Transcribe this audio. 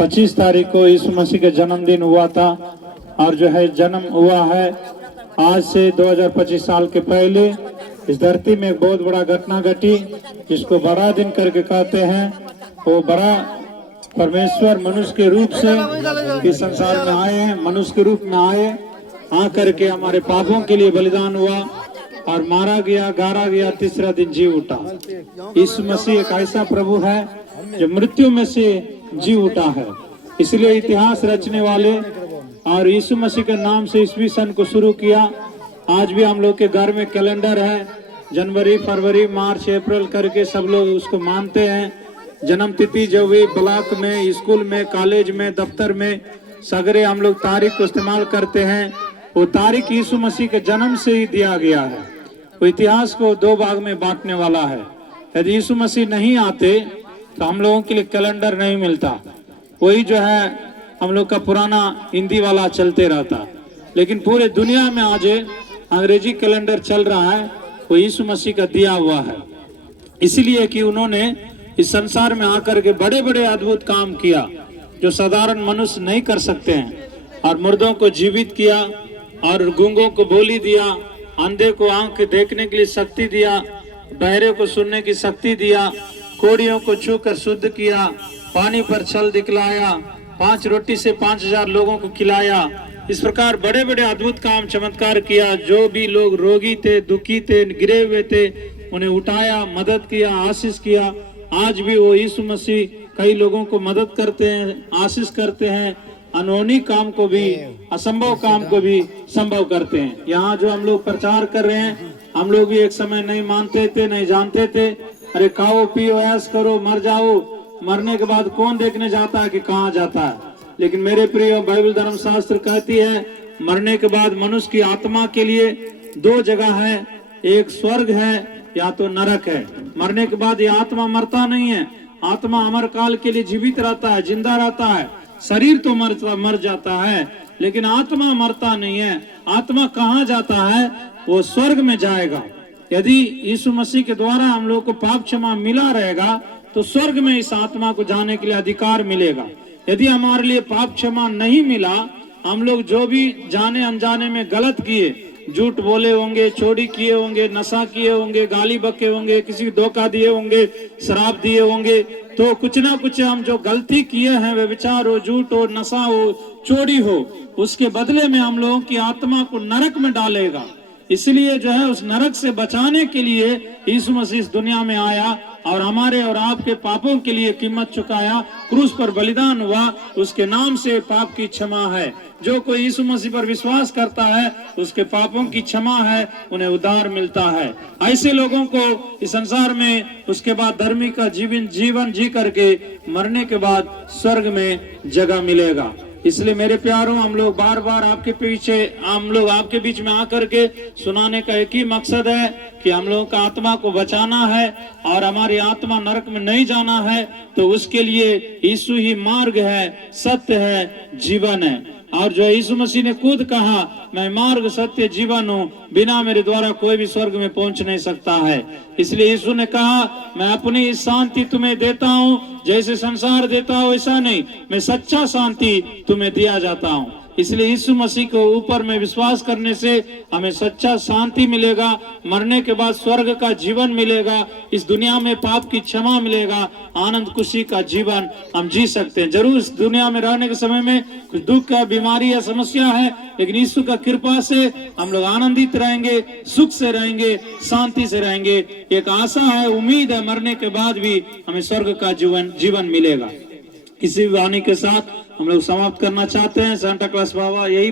25 तारीख को यीशु मसीह का जन्मदिन हुआ था और जो है जन्म हुआ है आज से 2025 साल के पहले इस धरती में एक बहुत बड़ा घटना घटी जिसको बड़ा दिन करके कहते हैं। वो बड़ा परमेश्वर मनुष्य के रूप से इस संसार में आए हैं, मनुष्य के रूप में आ करके हमारे पापों के लिए बलिदान हुआ और मारा गया, गाड़ा गया, तीसरा दिन जी उठा। यीशु मसीह एक ऐसा प्रभु है जो मृत्यु में से जी उठा है। इसलिए इतिहास रचने वाले और यीशु मसीह के नाम से ईस्वी सन को शुरू किया। आज भी हम लोग के घर में कैलेंडर है, जनवरी, फरवरी, मार्च, अप्रैल करके सब लोग उसको मानते हैं। जन्म तिथि जो भी ब्लॉक में, स्कूल में, कॉलेज में, दफ्तर में सगरे हम लोग तारीख को इस्तेमाल करते हैं। वो तारीख यीशु मसीह के जन्म से ही दिया गया है। वो इतिहास को दो भाग में बांटने वाला है। यदि यीशु मसीह नहीं आते तो हम लोगों के लिए कैलेंडर नहीं मिलता। वही जो है हम लोग का पुराना हिंदी वाला चलते रहता। लेकिन पूरे दुनिया में आज अंग्रेजी कैलेंडर चल रहा है, वो यीशु मसीह का दिया हुआ है। इसलिए कि उन्होंने इस संसार में आकर के बड़े बड़े अद्भुत काम किया जो साधारण मनुष्य नहीं कर सकते हैं। और मुर्दों को जीवित किया और गूंगों को बोली दिया, अंधे को आंख देखने के लिए शक्ति दिया, बहरे को सुनने की शक्ति दिया, कोड़ियों को छूकर शुद्ध किया, पानी पर छल दिखलाया, 5 रोटी से 5000 लोगों को खिलाया। इस प्रकार बड़े बड़े अद्भुत काम चमत्कार किया। जो भी लोग रोगी थे, दुखी थे, गिरे हुए थे, उन्हें उठाया, मदद किया, आशीष किया। आज भी वो यीशु मसीह कई लोगों को मदद करते हैं, आशीष करते हैं, अनहोनी काम को भी, असंभव काम को भी संभव करते हैं। यहाँ जो हम लोग प्रचार कर रहे हैं, हम लोग भी एक समय नहीं मानते थे, नहीं जानते थे। अरे खाओ पियो ऐश करो मर जाओ, मरने के बाद कौन देखने जाता है कि कहाँ जाता है। लेकिन मेरे प्रिय, बाइबल धर्मशास्त्र कहती है मरने के बाद मनुष्य की आत्मा के लिए 2 जगह है, एक स्वर्ग है या तो नरक है। मरने के बाद ये आत्मा मरता नहीं है, आत्मा अमर काल के लिए जीवित रहता है, जिंदा रहता है। शरीर तो मर जाता है लेकिन आत्मा मरता नहीं है। आत्मा कहाँ जाता है? वो स्वर्ग में जाएगा। यदि यीशु मसीह के द्वारा हम लोग को पाप क्षमा मिला रहेगा तो स्वर्ग में इस आत्मा को जाने के लिए अधिकार मिलेगा। यदि हमारे लिए पाप क्षमा नहीं मिला, हम लोग जो भी जाने अनजाने में गलत किए, झूठ बोले होंगे, चोरी किए होंगे, नशा किए होंगे, गाली बके होंगे, किसी को धोखा दिए होंगे, शराब दिए होंगे, तो कुछ ना कुछ हम जो गलती किए हैं, वे विचार हो, झूठ हो, नशा हो, चोरी हो, उसके बदले में हम लोगों की आत्मा को नरक में डालेगा। इसलिए जो है उस नरक से बचाने के लिए यीशु मसीह इस दुनिया में आया और हमारे और आपके पापों के लिए कीमत चुकाया, क्रूस पर बलिदान हुआ। उसके नाम से पाप की क्षमा है। जो कोई यीशु मसीह पर विश्वास करता है उसके पापों की क्षमा है, उन्हें उद्धार मिलता है। ऐसे लोगों को इस संसार में उसके बाद धर्मी का जीवन जी करके मरने के बाद स्वर्ग में जगह मिलेगा। इसलिए मेरे प्यारों, हम लोग बार बार आपके बीच में आकर के सुनाने का एक ही मकसद है कि हम लोगों का आत्मा को बचाना है और हमारी आत्मा नरक में नहीं जाना है। तो उसके लिए यीशु ही मार्ग है, सत्य है, जीवन है। और जो यीशु मसीह ने खुद कहा, मैं मार्ग, सत्य, जीवन हूँ, बिना मेरे द्वारा कोई भी स्वर्ग में पहुंच नहीं सकता है। इसलिए यीशु ने कहा, मैं अपनी शांति तुम्हें देता हूँ, जैसे संसार देता हूँ वैसा नहीं, मैं सच्चा शांति तुम्हें दिया जाता हूँ। इसलिए यीशु मसीह को ऊपर में विश्वास करने से हमें सच्चा शांति मिलेगा, मरने के बाद स्वर्ग का जीवन मिलेगा, इस दुनिया में पाप की क्षमा मिलेगा, आनंद खुशी का जीवन हम जी सकते हैं। जरूर इस दुनिया में रहने के समय में कुछ दुख है, बीमारी या समस्या है, लेकिन यीशु का कृपा से हम लोग आनंदित रहेंगे, सुख से रहेंगे, शांति से रहेंगे। एक आशा है, उम्मीद है, मरने के बाद भी हमें स्वर्ग का जीवन मिलेगा। इसी वाणी के साथ हम लोग समाप्त करना चाहते हैं। सांता क्लॉस बाबा यही